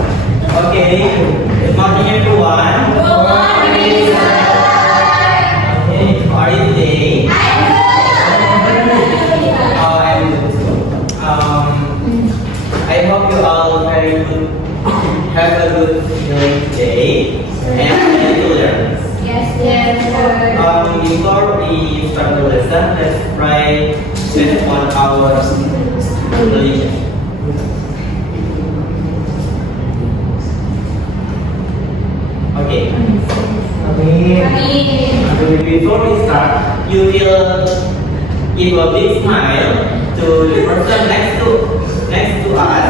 Okay, good morning everyone. Good morning, sir. Okay, how are you today? I'm good. I hope you all very good, have a good feeling today and ready to learn. Yes, sir. Before we start the lesson, let's pray on our religion. Okay. Before we start, you will give a big smile to the person next to us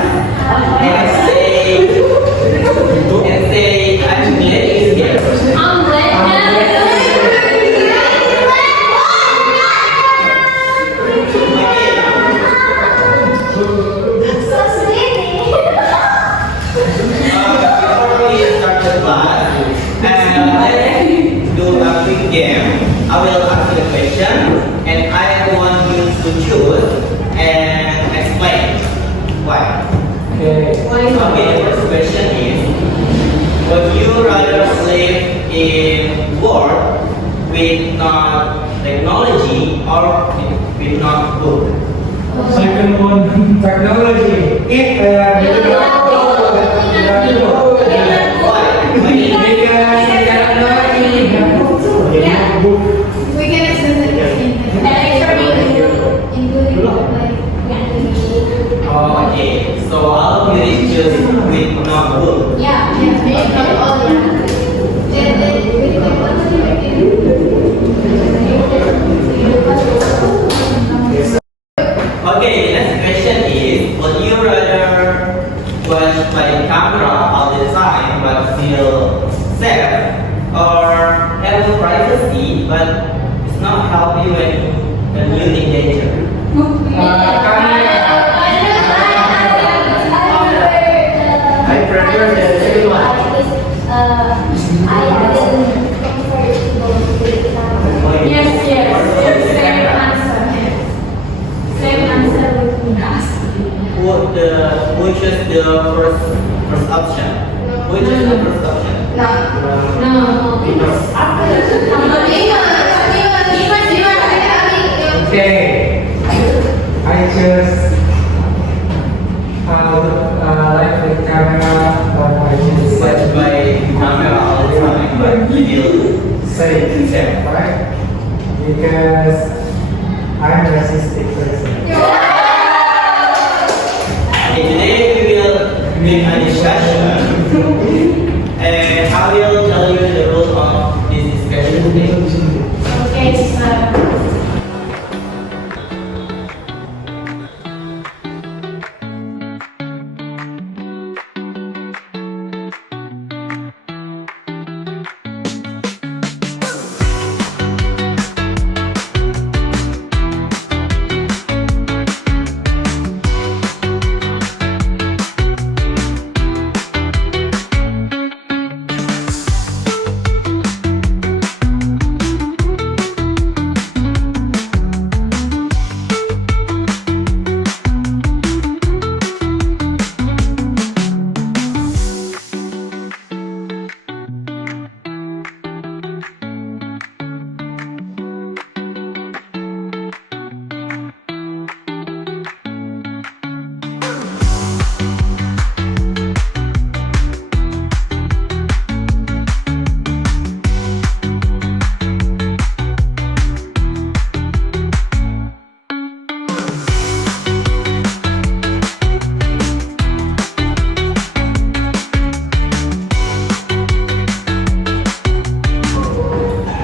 and say I'm glad you're here. I'm glad Before we start the class, let's do a quick game. I will ask you a question and I want you to choose and explain why. Okay, the first question is, would you rather live in world with not technology or with not book? Second one, technology. we can extend Okay, so all of you choose with not book. Okay, the next question is, would you rather watch by camera all the time but feel safe, or have privacy but it's not help you when you're in danger? I prefer the second one. Same answer with me. Who choose the first option? Who choose the first option? No. Okay. I just like the camera, but I just Watch by camera all the time, but you will say safe, right? Because I'm a narcissistic person. Okay, today we will make a discussion and I will tell you the rules of this discussion today. Okay, sir.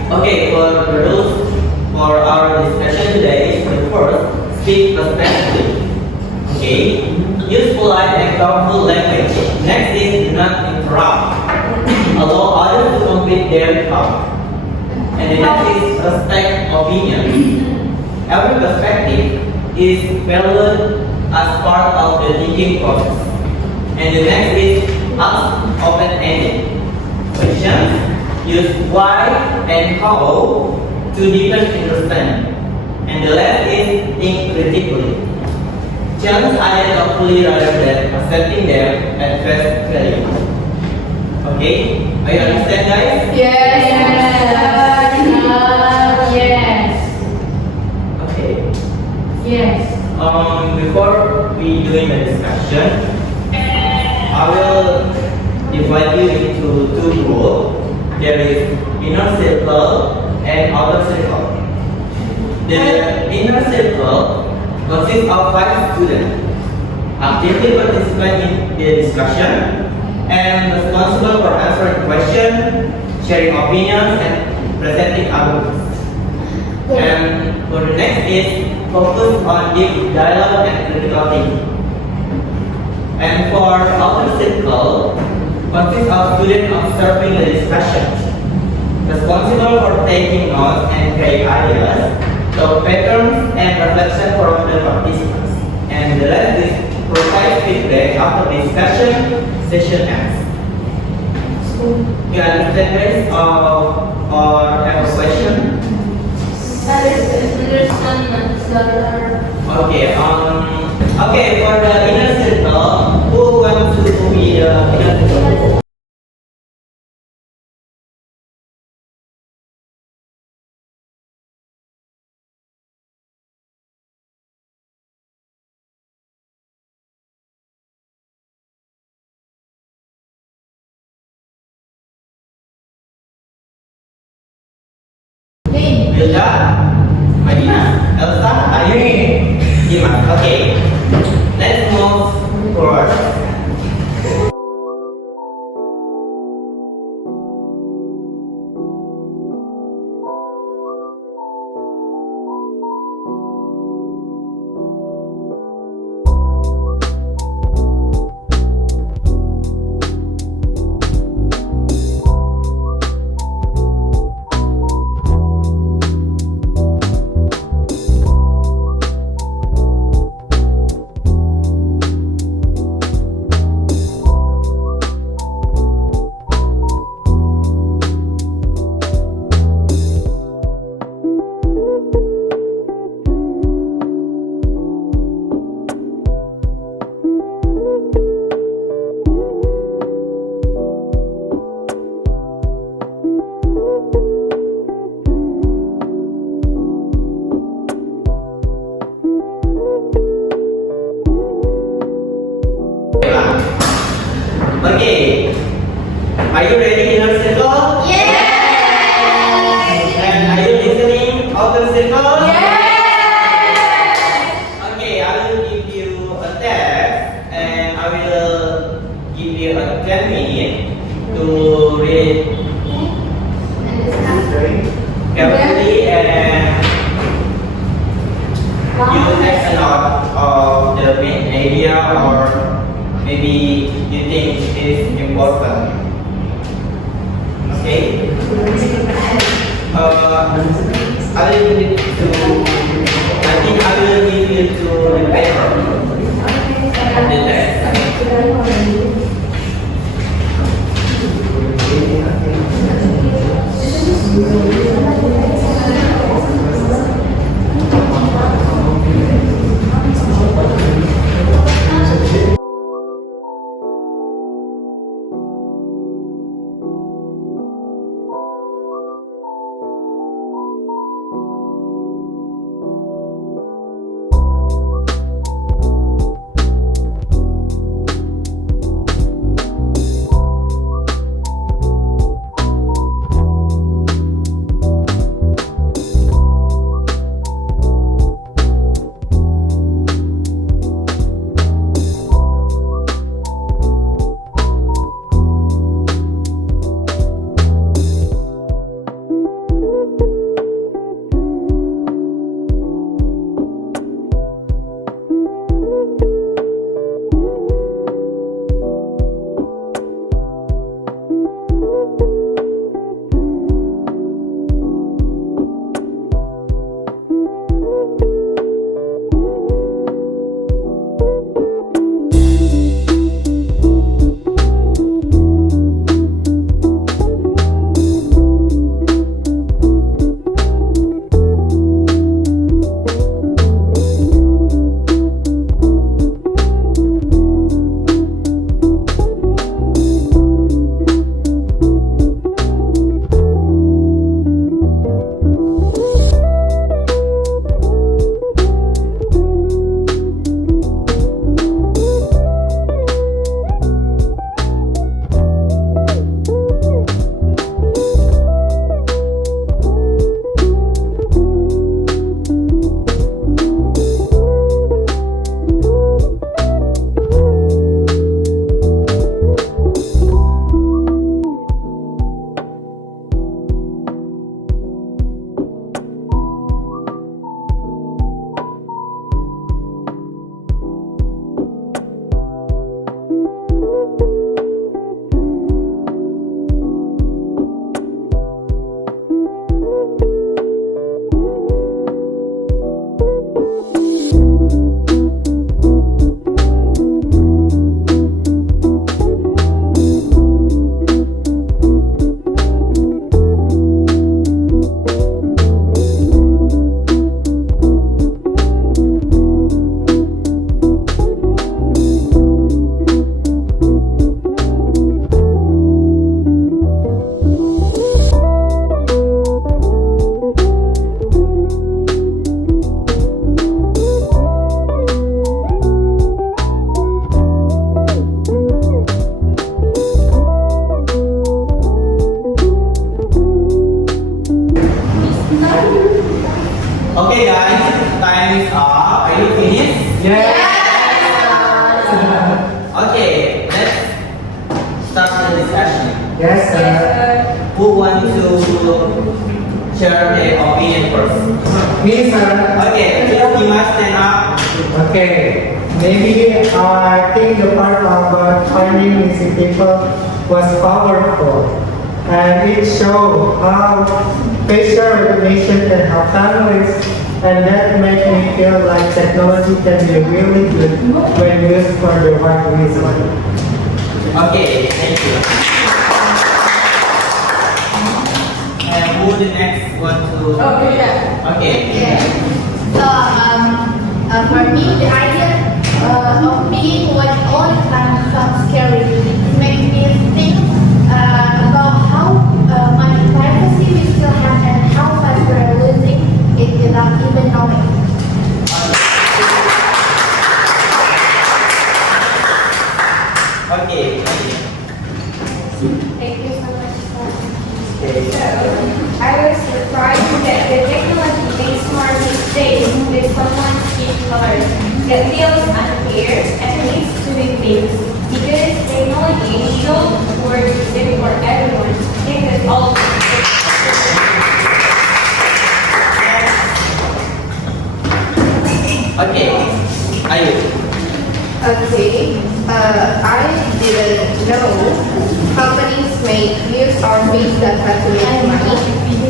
Okay, for the rules for our discussion today, the first, speak respectfully. Okay, use polite and thoughtful language. Next is do not interrupt. Allow others to complete their thought. And the next is respect opinions. Every perspective is valued as part of the thinking process. And the next is ask open-ended questions. Use why and how to deepen understanding. And the last is think critically. Challenge ideas thoughtfully rather than accepting them at face value. Okay? Are you understand, guys? Yes. Yes. Okay. Yes. Before we doing the discussion, I will divide you into two groups. There is inner circle and outer circle. The inner circle consists of 5 students actively participate in the discussion and responsible for answering questions, sharing opinions, and presenting arguments. And for the next is focus on deep dialogue and critical thinking. And for outer circle consists of students observing the discussion, responsible for taking notes and create ideas, so patterns and reflection from the participants. And the last is provide feedback after discussion session ends. You understand, guys? Or have a question? Okay. Okay. For the inner circle, who wants to be the inner circle? Wilda, Madina, Elsa, Ayu, Dimas. Okay. Let's move forward. Okay. Are you ready, inner circle? Yes. And are you listening, outer circle? Yes. Okay, I will give you a test and I will give you a 10 minutes to read carefully and you take a note of the main idea or maybe you think it is important. Okay? I will give it to, I think I will give you to the paper of the test. the discussion? Yes, sir. Who want to share their opinion first? Me, sir. Okay, please Dimas stand up. Okay. Maybe I think the part about finding missing people was powerful. And it showed how facial recognition can help families. And that made me feel like technology can be really good when used for the right reason. Okay, thank you. And who the next one to? Okay. So, for me, the idea of being one all the time sounds scary. It makes me think about how much privacy we still have and how much we're losing it without even knowing. Okay. Thank you so much. Okay. I was surprised that the technology makes more mistakes with someone's skin color. That feels unfair and needs to be fixed because technology should work the same for everyone. It is all. Okay. Ayu. Okay, I didn't know companies make use of big data to make money,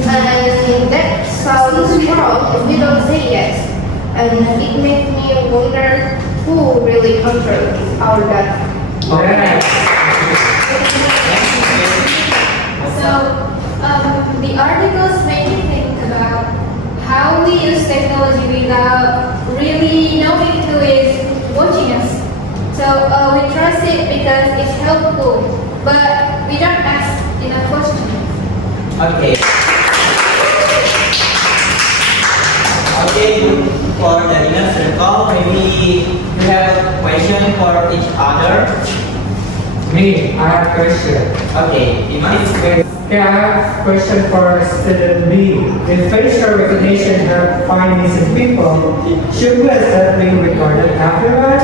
and that sounds wrong if we don't say yes. And it makes me wonder who really controls our data. Yes. So, the articles make me think about how we use technology without really knowing who is watching us. So we trust it because it's helpful, but we don't ask enough questions. Okay. Okay, for the inner circle, maybe you have a question for each other. Me, I have a question. Okay, Dimas. Okay, I have a question for student B. If facial recognition help find missing people, should we accept being recorded afterward?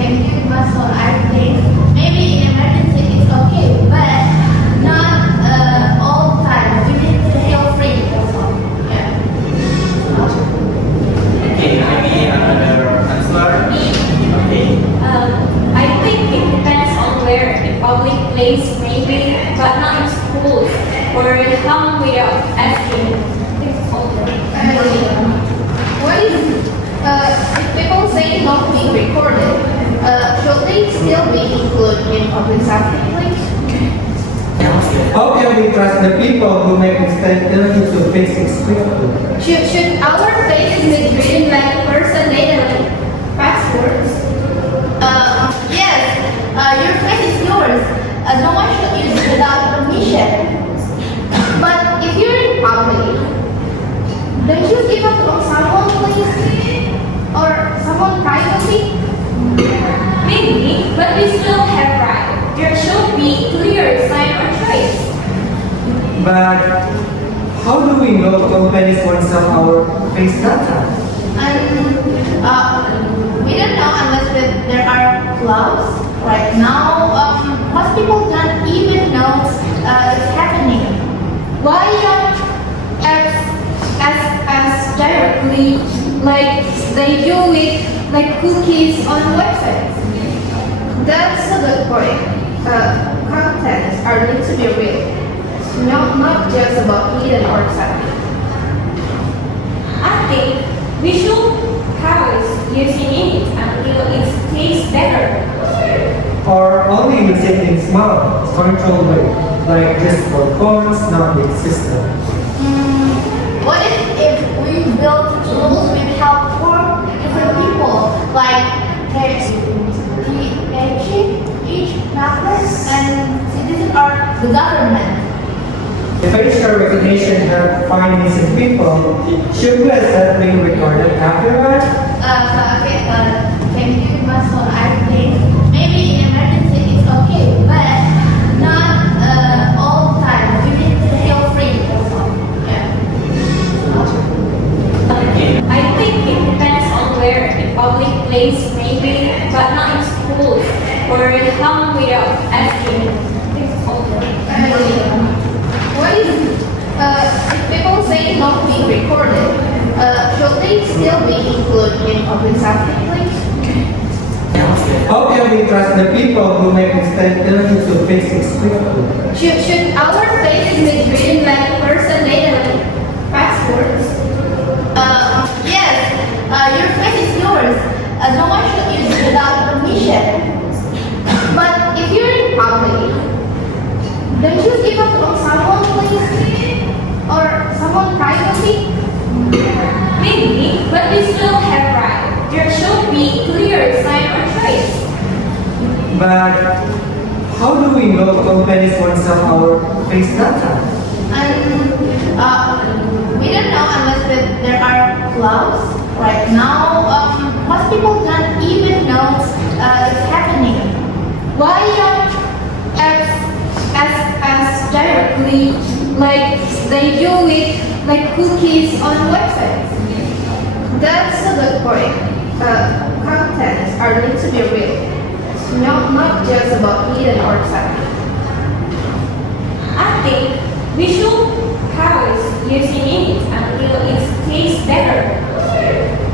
Thank you, Master. I think maybe in emergency it's okay, but not all the time. We need to feel free also. Yeah. Okay, maybe another answer. Okay. I think it depends on where. In public place, maybe, but not in schools or come without asking. It's older. What if people say not being recorded, should they still be included in public safety place? How can we trust the people who make mistakes to fix it quickly? Should our faces be treated like person data like passwords? Yes. Your face is yours. No one should use it without permission. But if you're in public, don't you give up on someone, please? Or someone privacy? Maybe, but we still have right. There should be clear sign or choice. But how do we know companies want some of our face data? And we don't know unless there are laws. Right now, most people don't even know it's happening. Why not as directly like they do with like cookies on websites? That's a good point. Contents are need to be real, not just about hidden or something. I think we should pause using it until it tastes better. Or only using in small, controlled way, like just for phones, not big system. What if we build tools with help for different people, like each members and citizens or the government? If facial recognition help find missing people, should we accept being recorded afterward? Thank you, Master. I think maybe in emergency it's okay, but not all the time. We need to feel free also. Yeah. I think it depends on where. In public place, maybe, but not in schools or come without public safety, please? How can we trust the people who make mistakes learning to fix it quickly? Should our faces be treated like person data like passwords? Yes, your face is yours. No one should use it without permission. But if you're in public, don't you give up on someone, please? Or someone privacy? Maybe, but we still have right. There should be clear sign or trace. But how do we know companies want some of our face data? And we don't know unless there are laws. Right now, most people don't even know it's happening. Why not as directly like they do with like cookies on websites? That's a good point. Contents are need to be real. Not just about hidden or something. I think we should pause using it until it tastes better.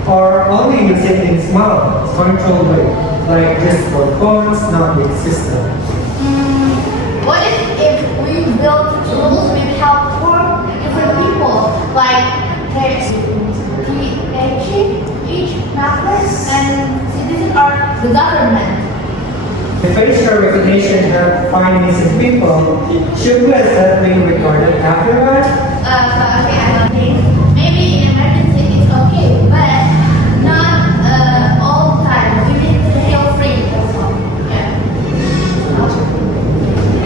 Or only use it in small, controlled way, like just for phones, not big system. What if we build rules with help for different people, like each members and citizens or the government? If facial recognition help find missing people, should we accept being recorded afterward? Okay, I don't think. Maybe in emergency it's okay, but not all the time. We need to feel free also. Yeah.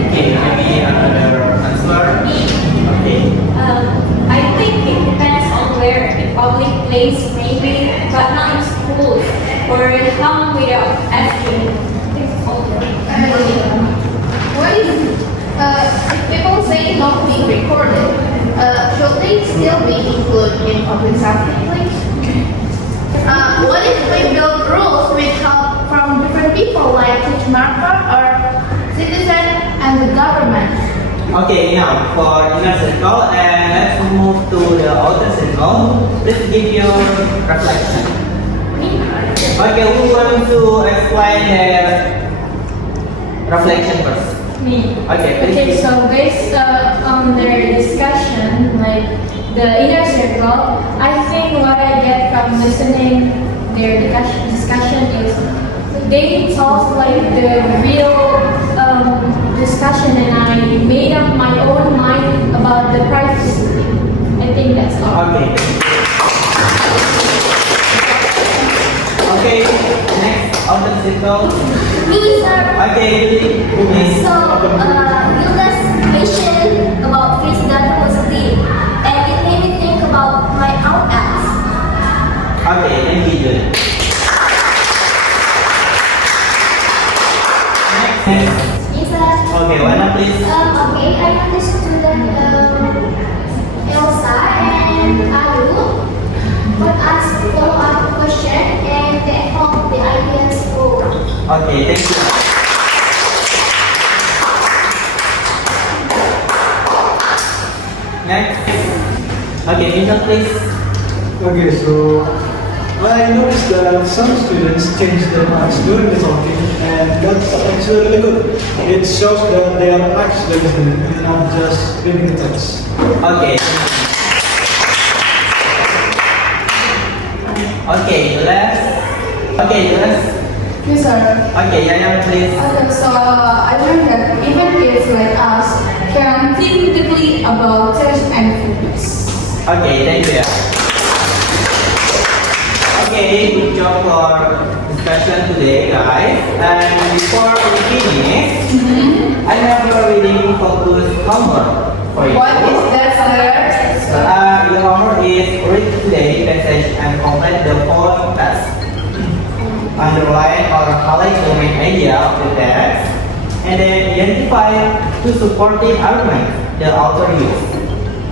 Okay, maybe another answer. Okay. I think it depends on where. In public place, maybe, but not in schools or home without asking. It's older. What if people say not being recorded? Should they still be included in public safety, please? What if we build rules with help from different people like teach marker or citizen and the government? Okay, now for inner circle, and let's move to the outer circle. Please give your reflection. Okay, who want to explain the reflection first? Me. Okay, please. Okay, so based on their discussion, like the inner circle, I think what I get from listening their discussion is they talk like the real discussion, and I made up my own mind about the privacy. I think that's all. Okay. Okay, next outer circle. Me, sir. Okay, please. So, Yuka's question about face data was great, and it made me think about my own apps. Okay, thank you, Julie. Next. Yes, sir. Okay, Wana, please. Okay, I understood that Elsa and Aru would ask follow-up question, and they hope the ideas go. Okay, thank you. Next. Okay, Michelle, please. Okay, so I noticed that some students change their minds during the talking, and that's actually really good. It shows that they are actually listening and not just reading the text. Okay. Okay, let's. Okay, let's. Yes, sir. Okay, Yaya, please. Okay, so I learned that even kids like us can think deeply about text and photos. Okay, thank you. Okay, good job for discussion today, guys. And before we finish, I have a reading focus homework for you. What is that, sir? Your homework is read today's passage and complete the following task. Underline or highlight the main idea of the text, and then identify two supporting arguments the author used.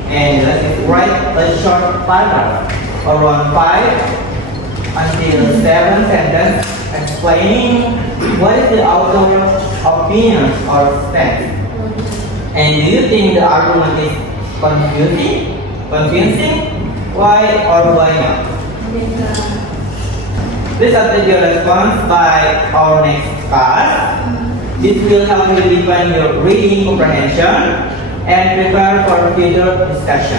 And let's write a short paragraph around 5 until 7 sentences explaining what is the author's opinion or stance. And do you think the argument is convincing? Why or why not? Please update your response by our next class. This will help you deepen your reading comprehension and prepare for future discussion.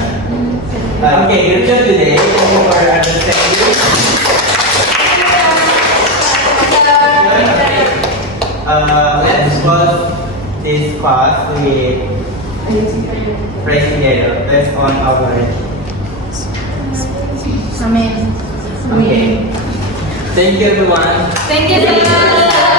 Okay, good job today. Thank you for your understanding. Let's close this class with praise together based on our Amen. Okay. Thank you everyone. Thank you so much.